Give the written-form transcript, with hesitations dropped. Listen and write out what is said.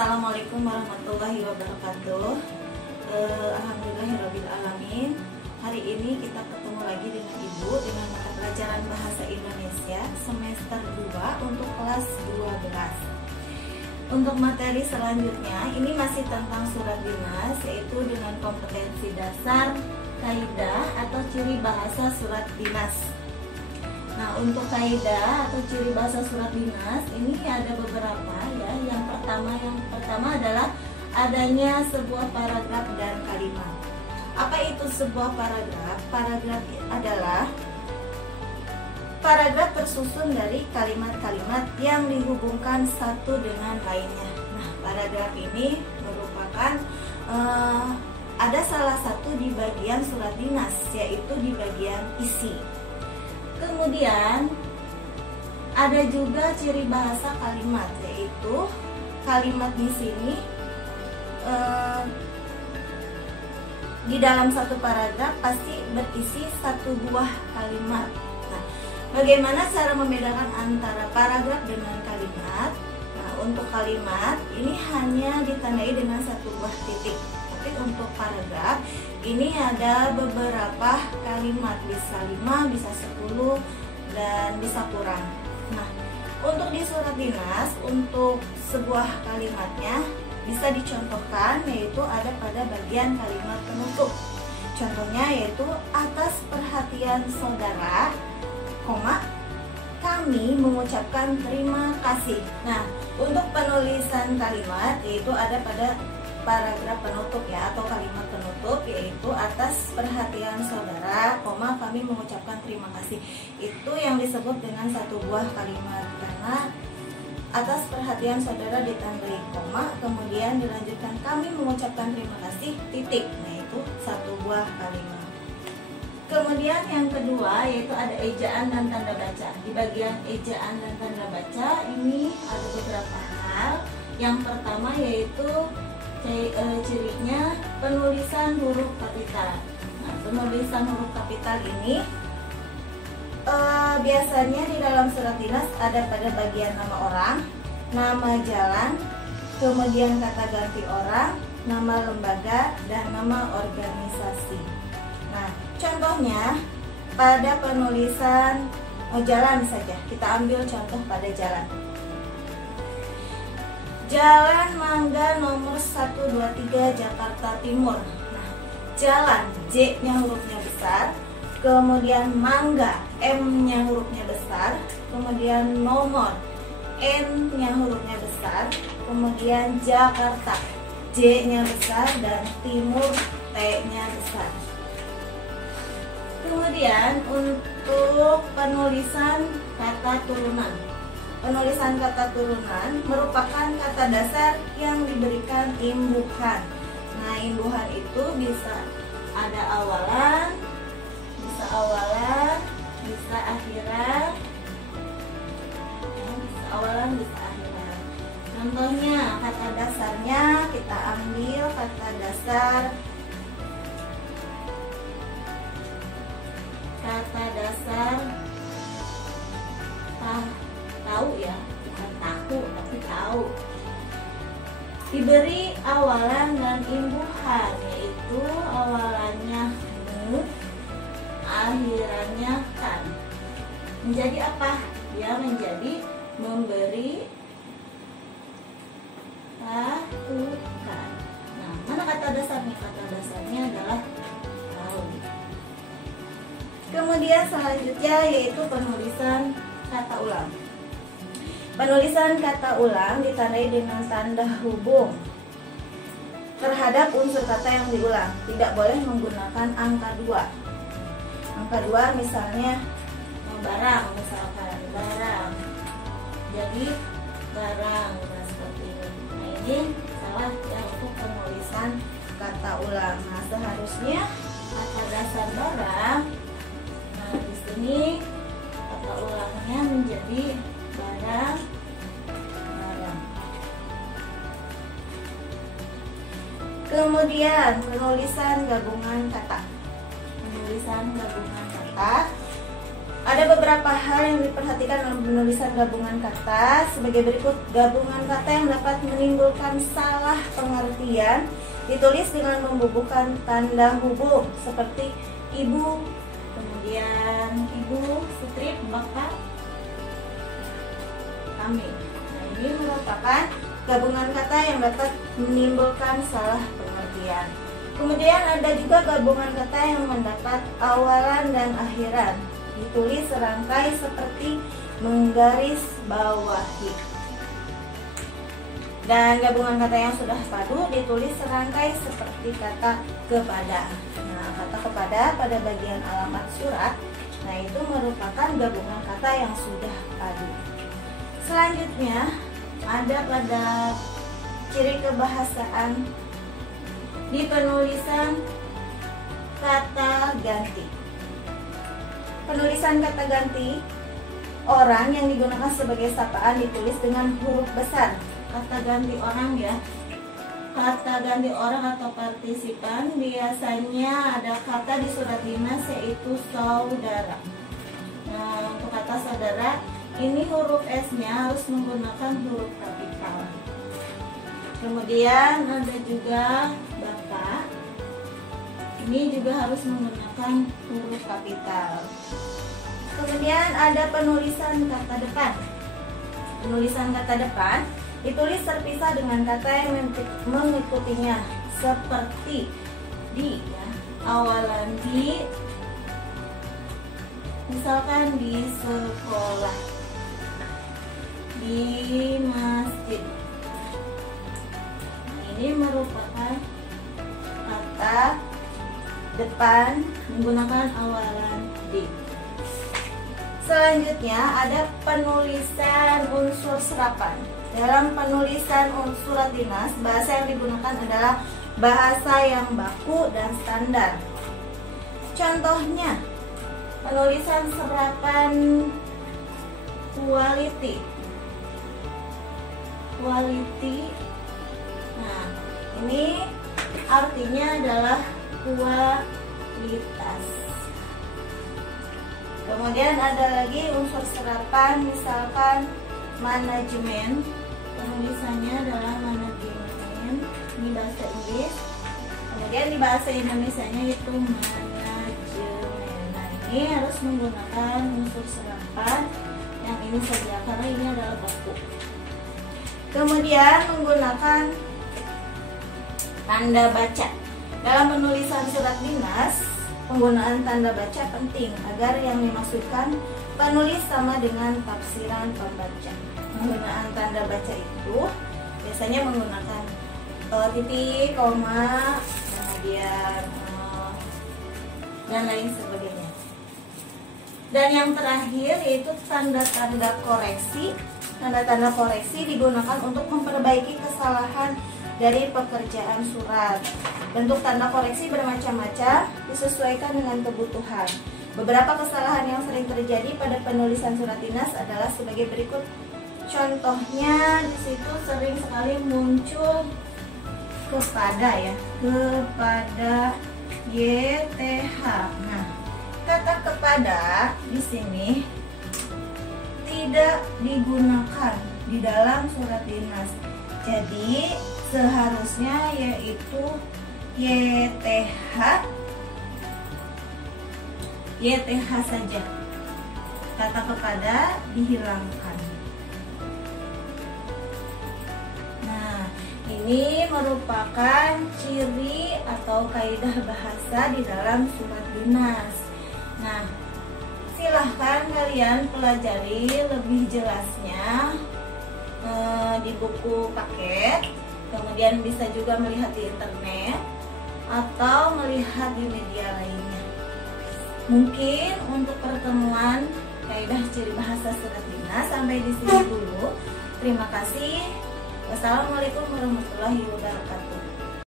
Assalamualaikum warahmatullahi wabarakatuh. Alhamdulillahirabbil alamin. Hari ini kita ketemu lagi dengan Ibu dengan mata pelajaran Bahasa Indonesia semester 2 untuk kelas 12. Untuk materi selanjutnya ini masih tentang surat dinas, yaitu dengan kompetensi dasar, kaidah atau ciri bahasa surat dinas. Nah, untuk kaidah atau ciri bahasa surat dinas ini ada beberapa ya. Yang pertama adalah adanya sebuah paragraf dan kalimat. Apa itu sebuah paragraf? Paragraf adalah paragraf tersusun dari kalimat-kalimat yang dihubungkan satu dengan lainnya. Nah, paragraf ini merupakan ada salah satu di bagian surat dinas, yaitu di bagian isi. Kemudian ada juga ciri bahasa kalimat, yaitu kalimat di sini di dalam satu paragraf pasti berisi satu buah kalimat. Nah, bagaimana cara membedakan antara paragraf dengan kalimat? Nah, untuk kalimat ini hanya ditandai dengan satu buah titik. Tapi untuk paragraf ini ada beberapa kalimat, bisa 5, bisa 10, dan bisa kurang. Nah, untuk di surat dinas, untuk sebuah kalimatnya bisa dicontohkan, yaitu ada pada bagian kalimat penutup. Contohnya yaitu atas perhatian saudara, kami mengucapkan terima kasih. Nah, untuk penulisan kalimat yaitu ada pada paragraf penutup ya, atau kalimat penutup, yaitu atas perhatian saudara, kami mengucapkan terima kasih. Itu yang disebut dengan satu buah kalimat, karena atas perhatian saudara ditandai koma, kemudian dilanjutkan kami mengucapkan terima kasih, titik. Nah, itu satu buah kalimat. Kemudian yang kedua yaitu ada ejaan dan tanda baca. Di bagian ejaan dan tanda baca ini ada beberapa hal. Yang pertama yaitu cirinya penulisan huruf kapital. Nah, penulisan huruf kapital ini biasanya di dalam surat dinas ada pada bagian nama orang, nama jalan, kemudian kata ganti orang, nama lembaga, dan nama organisasi. Nah, contohnya pada penulisan jalan saja, kita ambil contoh pada jalan. Jalan Mangga nomor 123 Jakarta Timur. Nah, jalan J-nya hurufnya besar, kemudian Mangga M-nya hurufnya besar, kemudian nomor N-nya hurufnya besar, kemudian Jakarta J-nya besar, dan Timur T-nya besar. Kemudian untuk penulisan kata turunan. Penulisan kata turunan merupakan kata dasar yang diberikan imbuhan. Nah, imbuhan itu bisa ada awalan, bisa akhiran, bisa awalan, bisa akhiran. Contohnya kata dasarnya kita ambil kata dasar tahu ya, bukan tahu tapi tahu. Diberi awalan dan imbuhan, yaitu awalannya mu, akhirannya kan. Menjadi apa? Ya, menjadi memberi, lakukan. Nah, mana kata dasarnya? Kata dasarnya adalah tahu. Kemudian selanjutnya yaitu penulisan kata ulang. Penulisan kata ulang ditandai dengan tanda hubung terhadap unsur kata yang diulang. Tidak boleh menggunakan angka 2. Angka 2 misalnya barang, misalkan barang. Jadi barang, nah seperti ini. Nah, ini salah ya untuk penulisan kata ulang. Nah, seharusnya kata dasar barang. Nah, di sini kata ulangnya menjadi barang. Kemudian penulisan gabungan kata. Penulisan gabungan kata ada beberapa beberapa hal yang diperhatikan dalam penulisan gabungan kata sebagai berikut. Gabungan kata yang dapat menimbulkan salah pengertian ditulis dengan membubuhkan tanda hubung seperti ibu, kemudian ibu, strip, bapak, kami. Nah, ini merupakan gabungan kata yang dapat menimbulkan salah pengertian. Kemudian ada juga gabungan kata yang mendapat awalan dan akhiran ditulis serangkai seperti menggaris bawahi. Dan gabungan kata yang sudah padu ditulis serangkai seperti kata kepada. Nah, kata kepada pada bagian alamat surat, nah itu merupakan gabungan kata yang sudah padu. Selanjutnya ada pada ciri kebahasaan di penulisan kata ganti. Penulisan kata ganti orang yang digunakan sebagai sapaan ditulis dengan huruf besar. Kata ganti orang ya. Kata ganti orang atau partisipan biasanya ada kata di surat dinas yaitu saudara. Nah, untuk kata saudara ini huruf S-nya harus menggunakan huruf kapital. Kemudian ada juga bapak. Ini juga harus menggunakan huruf kapital. Kemudian ada penulisan kata depan. Penulisan kata depan ditulis terpisah dengan kata yang mengikutinya seperti di ya, awalan di, misalkan di sekolah, di masjid. Ini merupakan kata depan menggunakan awalan di. Selanjutnya ada penulisan unsur serapan. Dalam penulisan surat dinas, bahasa yang digunakan adalah bahasa yang baku dan standar. Contohnya, penulisan serapan quality. Nah, ini artinya adalah kualitas. Kemudian ada lagi unsur serapan, misalkan manajemen, penulisannya adalah manajemen, ini bahasa Inggris. Kemudian di bahasa Indonesianya itu manajemen. Nah, ini harus menggunakan unsur serapan yang ini saja karena ini adalah baku. Kemudian menggunakan tanda baca. Dalam penulisan surat dinas, penggunaan tanda baca penting agar yang dimaksudkan penulis sama dengan tafsiran pembaca. Penggunaan tanda baca itu biasanya menggunakan titik, koma, kemudian dan lain sebagainya. Dan yang terakhir yaitu tanda-tanda koreksi. Tanda-tanda koreksi digunakan untuk memperbaiki kesalahan dari pekerjaan surat. Bentuk tanda koreksi bermacam-macam disesuaikan dengan kebutuhan. Beberapa kesalahan yang sering terjadi pada penulisan surat dinas adalah sebagai berikut. Contohnya di situ sering sekali muncul kepada ya, kepada YTH. Nah, kata kepada di sini tidak digunakan di dalam surat dinas. Jadi seharusnya yaitu YTH saja. Kata kepada dihilangkan. Nah, ini merupakan ciri atau kaidah bahasa di dalam surat dinas. Nah, silahkan kalian pelajari lebih jelasnya di buku paket. Kemudian bisa juga melihat di internet atau melihat di media lainnya. Mungkin untuk pertemuan kaidah ciri bahasa surat dinas sampai di sini dulu. Terima kasih. Wassalamualaikum warahmatullahi wabarakatuh.